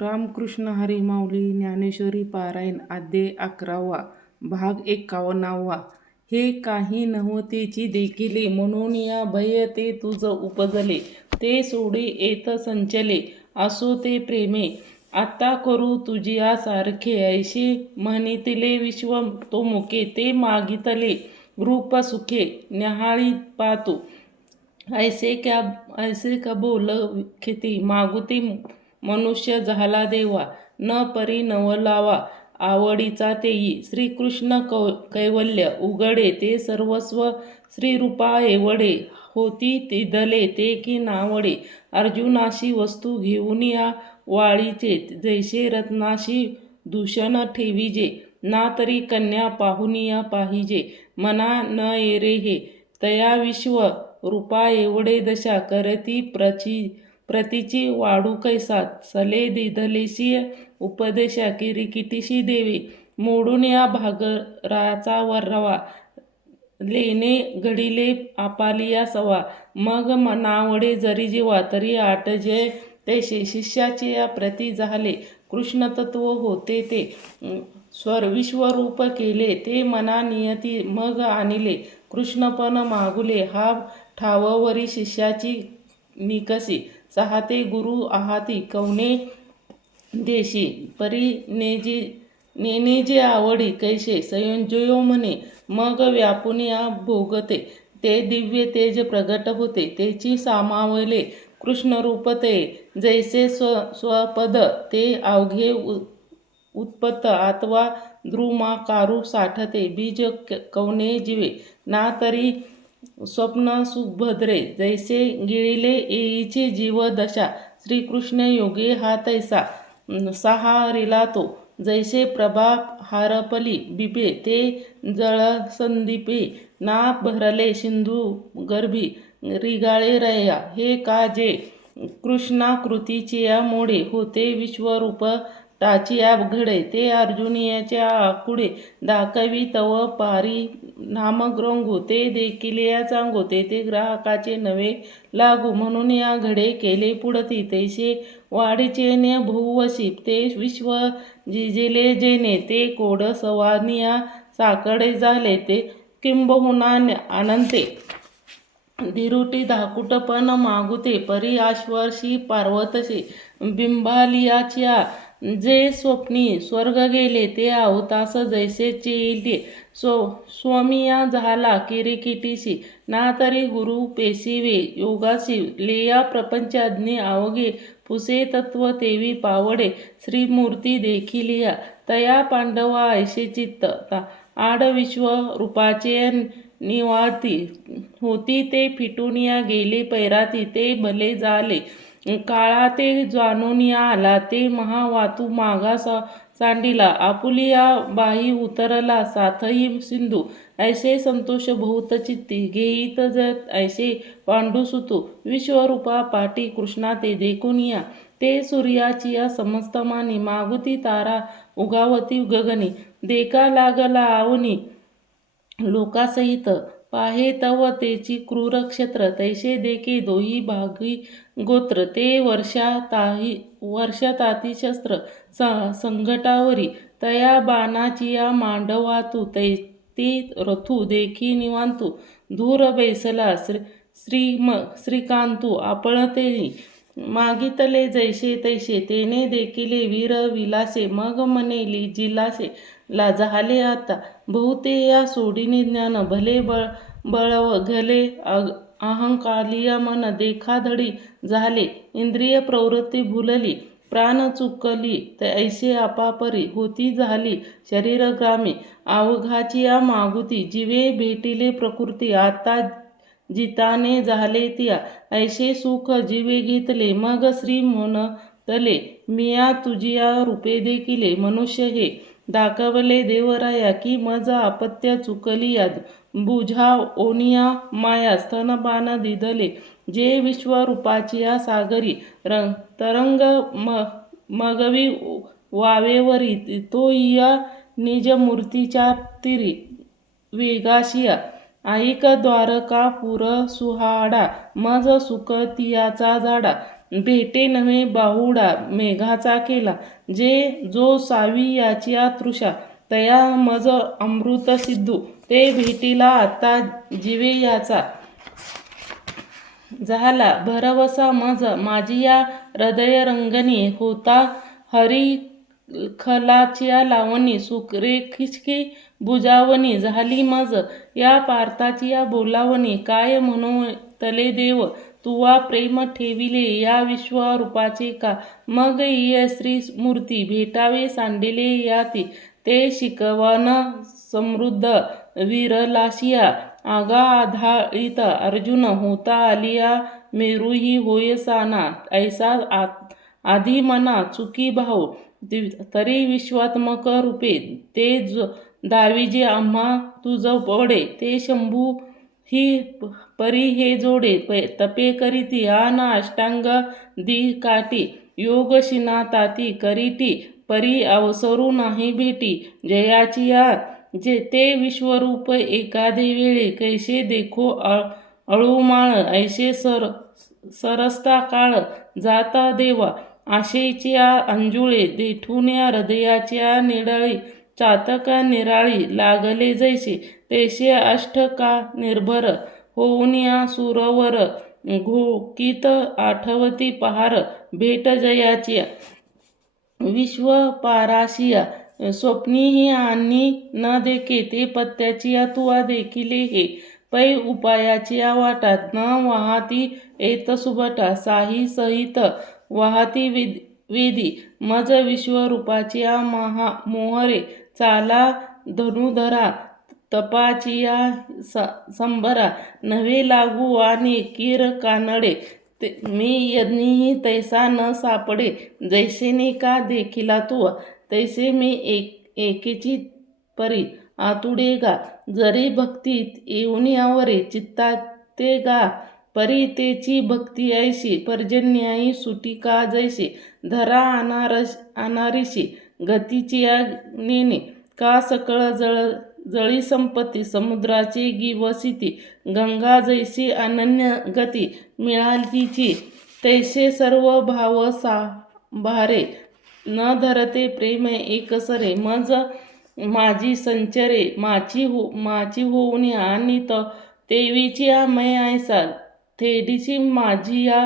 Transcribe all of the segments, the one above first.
रामकृष्ण हरी माऊली ज्ञानेश्वरी पारायण अध्याय 11वा भाग 51वा. हे काही नव्हतेची देखिले म्हणून या भय ते तुझ उपजले, ते सोडी येत संचले असो ते प्रेमे. आता करू तुझिया सारखे ऐशी म्हणितले विश्व तो मुके, ते मागितले रूप सुखे न्याहाळी पातू. ऐसे का बोल खेती मागुती मनुष्य झाला देवा, न परी नवलावा आवडीचा तेई. श्रीकृष्ण कैवल्य उघडे ते सर्वस्व, श्रीरूपा एवढे होती तिदले ते की नावडे. अर्जुनाशी वस्तू घेऊन या वाळीचे, जैसे रत्नाशी दूषण ठेविजे, ना तरी कन्या पाहुनिया पाहिजे. मना न येरे हे तया विश्व रूपा एवढे दशा, करती प्रतीची वाढू कैसा. सले दिधलेसी उपदेशा, किरीकिटीशी देवी मोडून या भागराचा वरवा. लेणे घडिले आपालिया सवा, मग नावडे जरी जीवा, तरी आटजे तैसे. शिष्याचे या प्रती झाले कृष्णतत्व होते ते, विश्वरूप केले ते मना नियती. मग आणिले कृष्णपण मागुले, हा ठाववरी शिष्याची निकसी. साहते गुरु आहाती कवने देशी, परी नेनेजे आवडी कैसे. संजयो म्हणे मग व्यापून या भोगते, ते दिव्य तेज प्रगट होते, तेची सामावले कृष्णरूप ते. जैसे स्वपद ते अवघे उत्पत्त, अथवा द्रुमाकारू साठते बीज कवने जीवे. ना तरी स्वप्न सुभद्रे, जैसे गिळिले येईचे जीव दशा. श्रीकृष्ण योगे हा तैसा सहारिला तो, जैसे प्रभा हारपली बिबे ते जळसंदीपे. ना भरले सिंधू गर्भी रिगाळे रया, हे का जे कृष्णाकृतीचिया मोडे. होते विश्वरूप टाचिया घडे, ते अर्जुनियाच्या आकुडे दाखवी तव पारी नामग्रंगू. ते देखिले चांगू, ते ग्राहकाचे नवे लागू. म्हणून या घडे केले पुढती, तैसे वाढीचेने बहुवशी. ते विश्व जिजिले जेणे, ते कोड सवानिया साकडे झाले, ते किंबहुना अनंते. धिरुटी धाकुट पण मागुते, परी आश्वर्षी पार्वतसे. बिंबालियाच्या जे स्वप्नी स्वर्ग गेले, ते अवतास जैसे चेले. स्वमिया झाला किरीकिटीशी, ना तरी गुरु पेशिवे योगासी. लेया प्रपंचाज्ञे अवघे पुसे तत्व, तेवी पावडे श्रीमूर्ती देखिलिया. तया पांडवा ऐसे चित्त, आड विश्व रूपाचे निवाळती होती. ते फिटून या गेले पैराती, ते भले झाले काळा. ते जाणून या आला, ते महावातू मागा सांडिला. आपुलिया बाही उतरला साथही सिंधू. ऐसे संतोष बहुत चित्ती, घेईत जत ऐसे पांडुसुतू. विश्वरूपा पाटी कृष्णा ते देखून या, ते सूर्याचिया समस्त मानी. मागुती तारा उगावती गगनी, देखा लागला आवनी लोकासहित. पाहे तव तेची क्रूर क्षेत्र, तैसे देखे दोही भागी गोत्र. ते वर्षाताती शस्त्र संघटावरी, तया बाणाचिया मांडवातू. ते रथू देखी निवांतू, धूर बैसला श्रीकांतू आपळतेनी. मागितले जैसे तैसे, तेने देखिले वीर विलासे. मग मने जिलासे झाले आता, बहुते या सोडिनी ज्ञान. भले बळवघले अहंकालिया मन, देखाधडी झाले इंद्रिय प्रवृत्ती भुलली. प्राण चुकली ऐसे आपापरी, होती झाली शरीर ग्रामे. अवघाचिया मागुती जिवे भेटिले प्रकृती, आता जिताने झाले तिया. ऐसे सुख जिवे घेतले, मग श्री म्हणतले मिया तुझिया रूपे देखिले. मनुष्य हे दाखवले देवराया, की मज अपत्य चुकली याद. बुझा ओनिया माया स्तनपान दिधले, जे विश्वरूपाचिया सागरी. तरंग मगवी वावेवरी, तो या निज मूर्तीच्या तिरी वेगाशिया. ऐक द्वारकापूर सुहाडा, मज सुख तियाचा झाडा. भेटे नव्हे बाहुडा मेघाचा केला. जो सावी याचिया तृषा तया मज अमृत सिद्धू. ते भेटीला आता जीवे याचा झाला भरवसा मज. माझिया हृदय रंगणी होता हरी खलाच्या लावणी. सुरेखी बुजावणी झाली मज या पार्थाची बोलावणी. काय म्हणू तले देव तुवा प्रेम ठेविले या विश्वरूपाचे का. मग ये श्री मूर्ती भेटावे सांडिले याती. ते शिकवण समृद्ध विरलाशिया आगा आधाळीत अर्जुन होता आलिया मेरूही होय साना. ऐसा आधी मना चुकी भाव तरी विश्वात्मक रूपे. ते दाविजे आम्हा तुझ पडे. ते शंभू ही परी हे जोडे. तपे करीती आन अष्टांग दी काठी. योग शिनाताती करीती परी अवसरू नाही भेटी. जयाची या ते विश्वरूप एकादे वेळे. कैसे देखो अळूमाळ ऐसे सरसता काळ जाता देवा. आशेच्या अंजुळे देठुन्या हृदयाच्या निडळी. चातक निराळी लागले जैसे तैसे अष्ट का निर्भर होऊनिया सुरवर. घोकीत आठवती पहार भेट जयाची विश्वपाराशिया. स्वप्नीही आणि न देखे ते पत्त्याची तुवा देखिले हे. पै उपायाची वाटात न वाहती येत सुबटा. साही सहित वाहती वेदी मज विश्वरूपाची मोहरे. चाला धनुधरा तपाचिया संभरा. नव्हे लागू आणि कीर कानडे. मी यज्ञही तैसा न सापडे. जैसेने का देखिला तू तैसे मी एकेची परी आतुडे गा. जरी भक्तीत येऊन यावरे चित्ताते गा. परी तेची भक्ती ऐशी पर्जन्याई सुटिका जैसे. धरा अनारीशी गतीची नेने का सकळ जळी संपत्ती. समुद्राचे गिवसिती गंगा जैसी अनन्य गती मिळालीची. तैसे सर्व भाव सांभारे न धरते प्रेम एकसरे. मज माझी संचरे माची होऊन आणि तेवीची मय ऐसा. थेडीची माझिया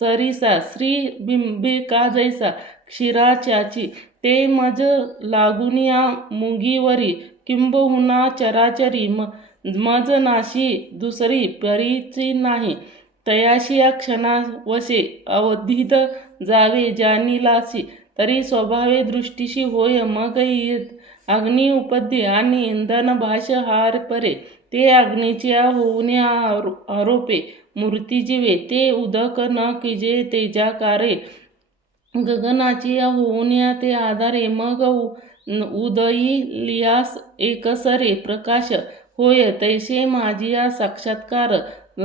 सरिसा श्री बिंबिका जैसा क्षीराच्याची. ते मज लागुनिया मुंगीवरी किंबहुना चराचरी. मज नाशी दुसरी परीची नाही. तयाशिया क्षणावशे अवधीत जावे जानिलासी. तरी स्वभावे दृष्टीशी होय मग अग्नी उपद्ये आणि इंधन भाष हार परे. ते अग्नीच्या होऊन्या आरोपे मूर्ती जीवे. ते उदक न किजे तेजाकारे. गगनाची होऊन्या ते आधारे. मग उदयी लियास एकसरे प्रकाश होय. तैसे माझिया साक्षात्कार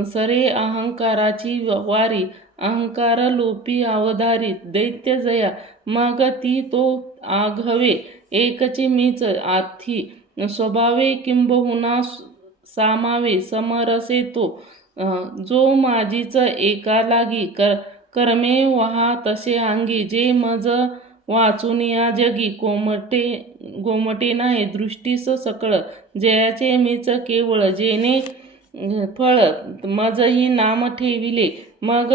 सरे अहंकाराची वारी. अहंकार लोपी अवधारी दैत्य जया. मग ती तो आघवे एकची मीच आथी. स्वभावे किंबहुना सामावे समरसे तो. जो माझीच एका लागी कर्मे वहा तसे अंगी. जे मज वाचून या जगी गोमटे नाही दृष्टीस सकळ. जयाचे मीच केवळ जेणे फळ मजही नाम ठेविले. मग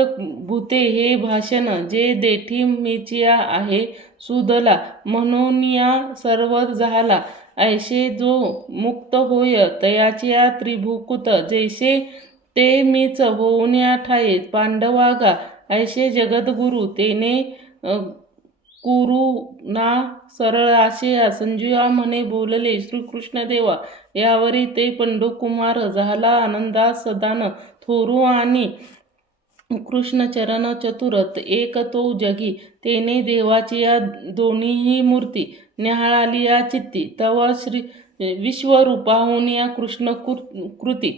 भूते हे भाषण जे देठी मीचिया आहे सुधला. म्हणून या सर्व झाला ऐसे जो मुक्त होय तयाचिया त्रिभुकुत. जैसे ते मीच होऊन्या ठाये पांडवागा. ऐसे जगद्गुरु तेने कुरु ना सरळ आशया. संजीवा म्हणे बोलले श्रीकृष्ण देवा. यावरी ते पंडुकुमार झाला आनंदास सदान थोरू. आणि कृष्णचरण चतुरत एक तो जगी. तेने देवाची या दोन्ही मूर्ती न्याहाळली या चित्ती. तव श्री विश्वरूपाहून या कृष्ण कृती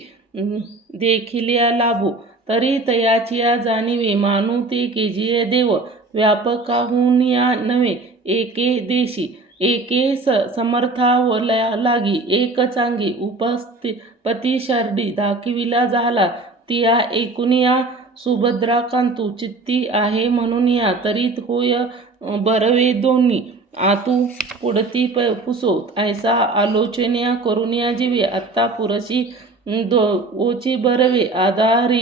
देखिल्या लाभू. तरी तयाची या जाणीवे मानू ते केजिये देव. व्यापकाहून या नव्हे एके देशी. एके समर्थावल्या लागी एक चांगी. उपपती शरडी दाखविला झाला तिया. एकूण या सुभद्रा कांतू चित्ती आहे म्हणून या तरीत होय बरवे दोन्ही आतू पुढती पुसो ऐसा आलोचन्या करुण्या जीवे आत्ता पुरशी ओची बरवे आधारी